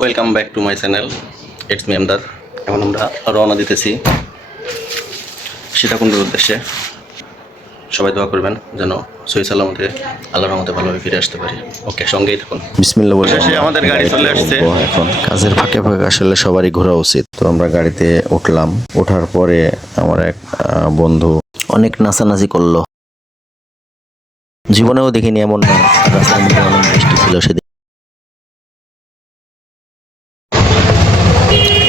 Welcome back to my channel it's me Amdad এখন আমরা রওনা দিতেছি সীতাকুণ্ডের উদ্দেশ্যে। সবাই দোয়া করবেন যেন সহি সালামতে আল্লাহর রহমতে ভালোভাবে ফিরে আসতে পারি। ওকে সঙ্গেই থাকুন। বিসমিল্লা বলে আমাদের গাড়ি চলে আসছে। এখন কাজের ফাঁকে ফাঁকে আসলে সবারই ঘোরা উচিত। তো আমরা গাড়িতে উঠলাম। ওঠার পরে আমার এক আহ, বন্ধু অনেক নাচানাচি করল। জীবনেও দেখিনি এমন না রাস্তার মধ্যে অনেক বৃষ্টি ছিল সেদিন।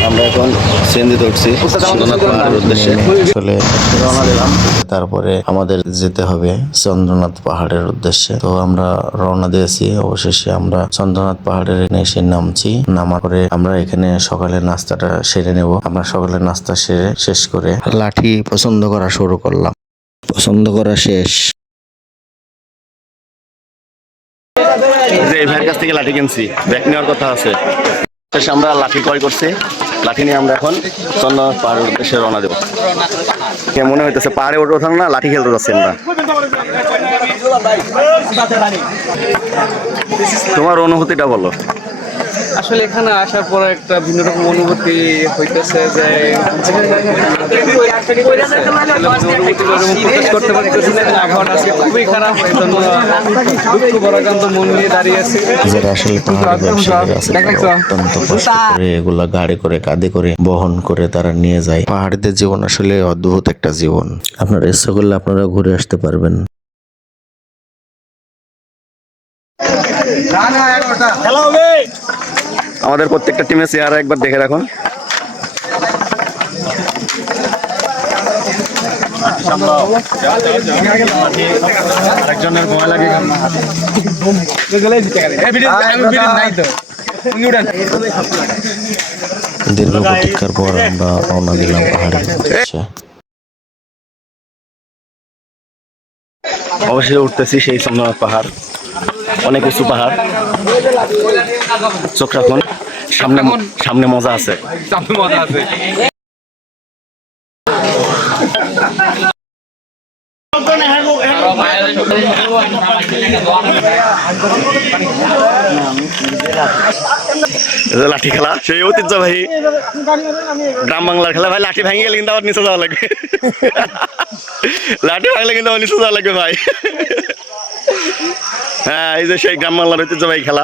আমরা এখন সেন্দিতে উঠছি চন্দ্রনাথ পাহাড়ের উদ্দেশ্যে। আসলে রওনা দিলাম তারপরে আমাদের যেতে হবে চন্দ্রনাথ পাহাড়ের উদ্দেশ্যে। তো আমরা রওনা দিয়েছি অবশেষে আমরা চন্দ্রনাথ পাহাড়ের এখানে এসে নামছি। নামার পরে আমরা এখানে সকালের নাস্তাটা সেরে নেব। আমরা সকালের নাস্তা সেরে শেষ করে লাঠি পছন্দ করা শুরু করলাম। পছন্দ করা শেষ। যে ভাইয়ের কাছ থেকে লাঠি কিনছি ব্যাগ নেওয়ার কথা আছে। আমরা লাঠি ক্রয় করছি। লাঠি নিয়ে আমরা এখন চন্দন পাহাড়ের উদ্দেশ্যে রওনা দেবো। মনে হইতেছে পাহাড়ে উঠে ওঠানো না, লাঠি খেলতে যাচ্ছি আমরা। তোমার অনুভূতিটা বলো। আসলে এখানে আসার পর একটা ভিন্ন রকম অনুভূতি হইতেছে যে আসলে প্রকাশ করতে পারতেছি না আবহাওয়াটা আজকে খুবই খারাপ এই জন্য দুঃখ বরাকান্ত মন নিয়ে দাঁড়িয়ে আছি যারা আসলে পাহাড়ি ব্যবসায়ী আছে অত্যন্ত কষ্ট করে এগুলা গাড়ি করে কাঁধে করে বহন করে তারা নিয়ে যায়। পাহাড়িদের জীবন আসলে অদ্ভুত একটা জীবন। আপনারা ইচ্ছা করলে আপনারা ঘুরে আসতে পারবেন। আমাদের প্রত্যেকটা টিমের চেহারা একবার দেখে রাখুন। একজনের ভয় লাগে দীর্ঘ প্রতীক্ষার পর আমরা রওনা দিলাম পাহাড়ের অবশ্যই উঠতেছি সেই চন্দ্রনাথ পাহাড় অনেক উঁচু পাহাড়। চোখ রাখুন। সামনে সামনে মজা আছে। সামনে মজা আছে। যে লাঠি খেলা সেই ঐতিহ্যবাহী গ্রাম বাংলার খেলা। ভাই লাঠি ভেঙে গেলে কিন্তু আবার নিচে যাওয়া লাগবে। লাঠি ভাঙলে কিন্তু আবার নিচে যাওয়া লাগবে ভাই। হ্যাঁ এই যে সেই গ্রাম বাংলার ঐতিহ্যবাহী খেলা।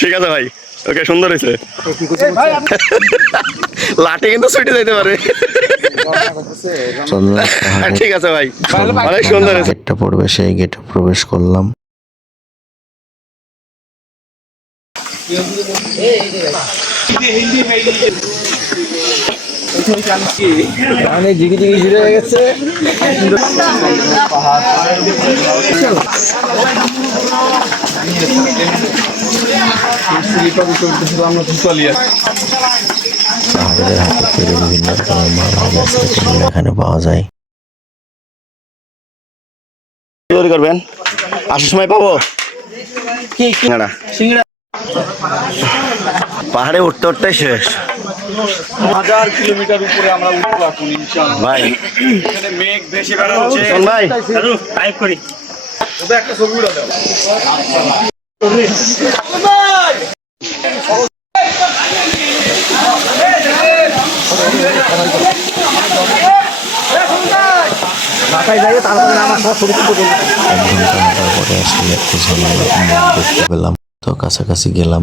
ঠিক আছে ভাই। ওকে সুন্দর হয়েছে। লাঠি কিন্তু ছুটে যাইতে পারে। ঠিক আছে ভাই। অনেক সুন্দর হয়েছে। গেটটা পড়বে সেই গেটে প্রবেশ করলাম। অনেক জিগি জিগি শুরু হয়ে গেছে। পাহাড়িদের হাতে তৈরি বিভিন্ন রকমের মালা এখানে পাওয়া যায়। কি তৈরি করবেন? আসার সময় পাবো? কি সিঙ্গাড়া। পাহাড়ে উঠতে উঠতে শেষ। হাজার কিলোমিটার উপরে আমরা উঠবো এখন ইনশাআল্লাহ। ভাই। এখানে মেঘ ভেসে বেড়াচ্ছে। ভাই। টাইপ করি। একটা ছবি উড়া দাও এক ঘণ্টা হাঁটার পরে আসলে একটা ঝর্ণার মুখ পেলাম তো কাছাকাছি গেলাম।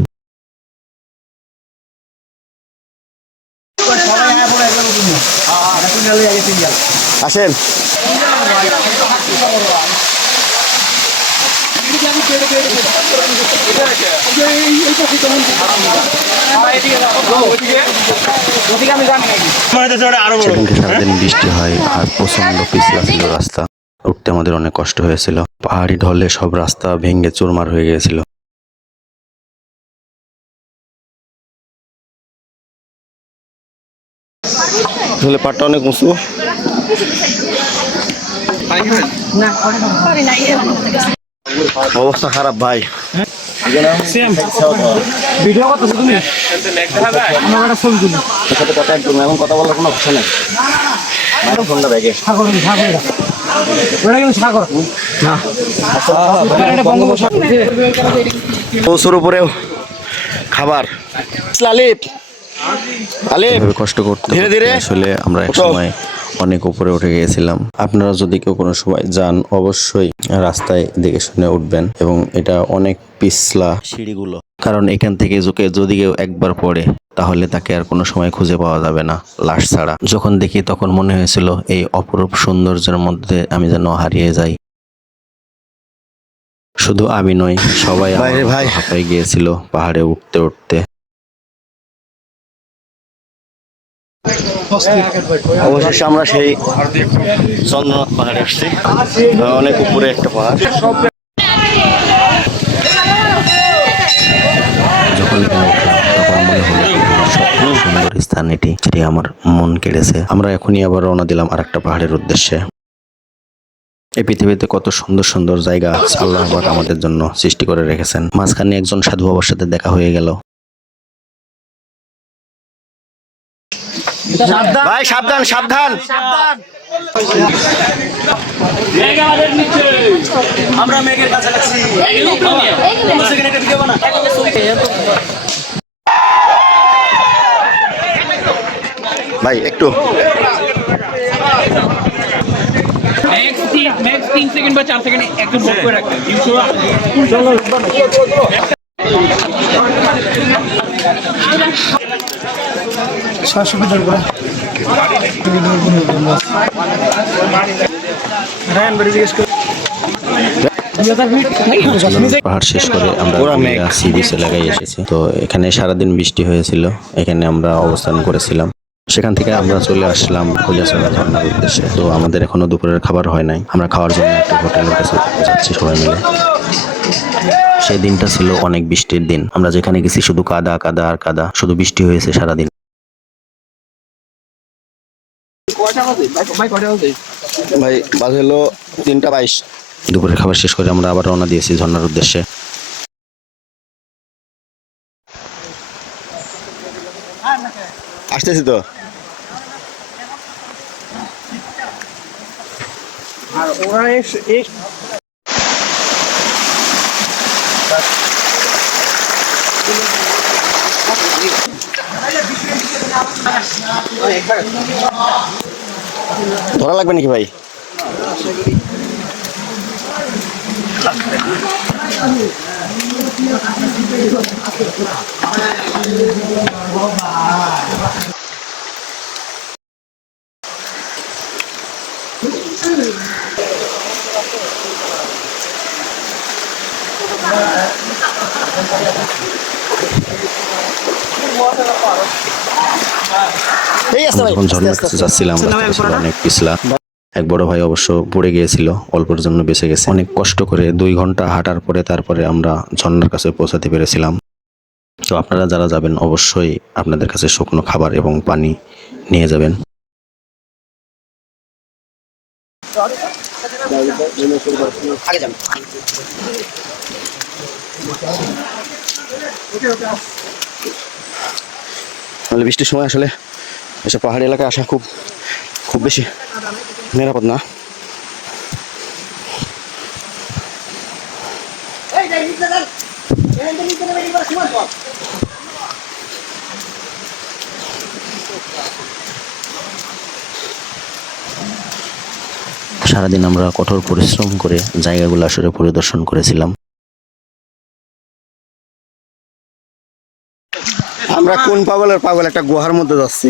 আসেন। সারাদিন বৃষ্টি হয় আর প্রচণ্ড পিছলা ছিল রাস্তা। উঠতে আমাদের অনেক কষ্ট হয়েছিল। পাহাড়ি ঢলে সব রাস্তা ভেঙে চুরমার হয়ে গিয়েছিল। আসলে পাটটা অনেক উঁচু। অবস্থা খারাপ ভাই। ভিডিও তুমি সাথে কথা একদম এখন কথা বলার কোনো অপশন নেই ফোনটা ব্যাগে সাগর সাগর। ওটা কিন্তু সাগর। না। এটা বঙ্গোপসাগর। উপরেও খাবার। আলিফ এভাবে কষ্ট করতে ধীরে ধীরে। আসলে আমরা এক সময় অনেক উপরে উঠে গিয়েছিলাম। আপনারা যদি কেউ কোনো সময় যান অবশ্যই রাস্তায় দেখে শুনে উঠবেন এবং এটা অনেক পিছলা সিঁড়িগুলো। কারণ এখান থেকে যোকে যদি কেউ একবার পড়ে তাহলে তাকে আর কোনো সময় খুঁজে পাওয়া যাবে না লাশ ছাড়া। যখন দেখি তখন মনে হয়েছিল এই অপরূপ সৌন্দর্যের মধ্যে আমি যেন হারিয়ে যাই। শুধু আমি নই সবাই ভাই। গিয়েছিল পাহাড়ে উঠতে উঠতে। অবশেষে আমরা সেই চন্দ্রনাথ পাহাড়ে আসছি। অনেক উপরে একটা পাহাড়। হলো সুন্দর স্থান এটি, যেটি আমার মন কেড়েছে। আমরা এখনই আবার রওনা দিলাম আর একটা পাহাড়ের উদ্দেশ্যে। এই পৃথিবীতে কত সুন্দর সুন্দর জায়গা আল্লাহ আমাদের জন্য সৃষ্টি করে রেখেছেন। মাঝখানে একজন সাধু বাবার সাথে দেখা হয়ে গেল। ভাই সাবধান সাবধান। ভাই একটু। নেক্সট তিন নেক্সট তিন সেকেন্ড বা চার সেকেন্ড একটু করে রাখবেন পাহাড় শেষ করে আমরা সি বিচ এলাকায় এসেছি। তো এখানে সারাদিন বৃষ্টি হয়েছিল এখানে আমরা অবস্থান করেছিলাম। সেখান থেকে আমরা চলে আসলাম কৈলাসরা ঝর্ণার উদ্দেশ্যে। তো আমাদের এখনও দুপুরের খাবার হয় নাই। আমরা খাওয়ার জন্য একটা হোটেলের কাছে যাচ্ছি সবাই মিলে। সেই দিনটা ছিল অনেক বৃষ্টির দিন। আমরা যেখানে গেছি শুধু কাদা কাদা আর কাদা। শুধু বৃষ্টি হয়েছে সারাদিন। ভাই বাজ? হলো তিনটা বাইশ। দুপুরের খাবার শেষ করে আমরা আবার রওনা দিয়েছি ঝর্ণার উদ্দেশ্যে। আসতেছি তো? ধরা লাগবে নাকি ভাই? যখন ঝর্ণার কাছে যাচ্ছিলাম অনেক পিছলা। এক বড় ভাই অবশ্য পড়ে গিয়েছিল অল্পের জন্য বেঁচে গেছে। অনেক কষ্ট করে দুই ঘণ্টা হাঁটার পরে তারপরে আমরা ঝর্ণার কাছে পৌঁছাতে পেরেছিলাম। তো আপনারা যারা যাবেন অবশ্যই আপনাদের কাছে শুকনো খাবার এবং পানি নিয়ে যাবেন। বৃষ্টির সময় আসলে এসব পাহাড়ি এলাকায় আসা খুব খুব বেশি নিরাপদ না। সারাদিন আমরা কঠোর পরিশ্রম করে জায়গাগুলো আসলে পরিদর্শন করেছিলাম। আমরা কোন পাগলের পাগল? একটা গুহার মধ্যে যাচ্ছি।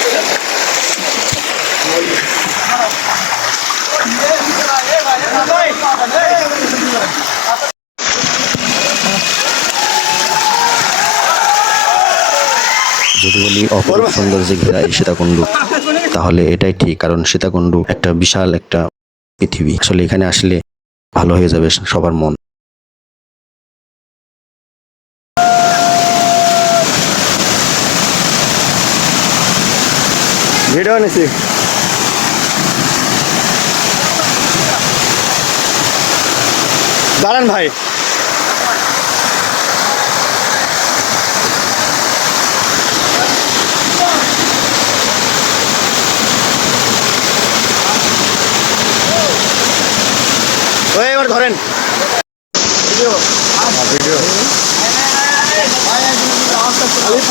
বলি অপরূপ সৌন্দর্যে ঘেরা এই সীতাকুণ্ডু তাহলে এটাই ঠিক কারণ সীতাকুণ্ডু একটা বিশাল একটা পৃথিবী। আসলে এখানে আসলে ভালো হয়ে যাবে সবার মন। ভিডিও নিছি। দাঁড়ান ভাই।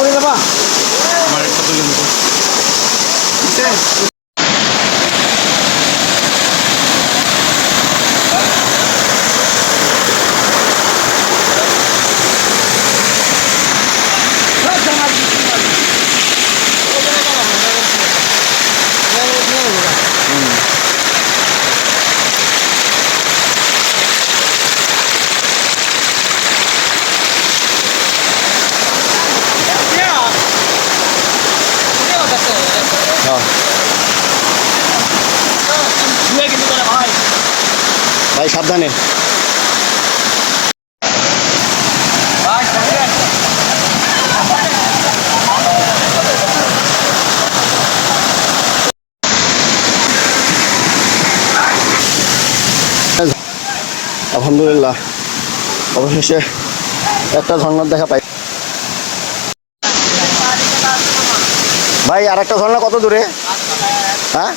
ওই এবার ধরেন ভাই সাবধানে আলহামদুলিল্লাহ। অবশেষে একটা ঝর্ণার দেখা পাই। ভাই আর একটা ঝর্ণা কত দূরে? হ্যাঁ?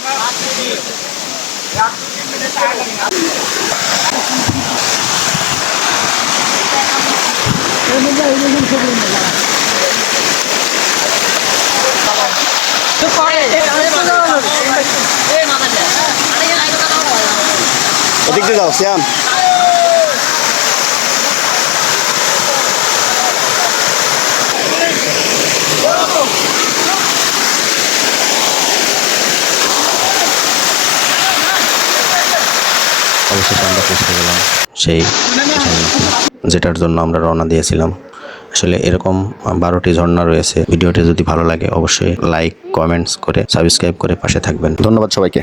ওদিক দিয়ে যাও, শ্যাম। অবশেষে আমরা পৌঁছে গেলাম। সেই যেটার জন্য আমরা রওনা দিয়েছিলাম। আসলে এরকম বারোটি ঝর্ণা রয়েছে। ভিডিওটি যদি ভালো লাগে, অবশ্যই লাইক কমেন্টস করে সাবস্ক্রাইব করে পাশে থাকবেন। ধন্যবাদ সবাইকে।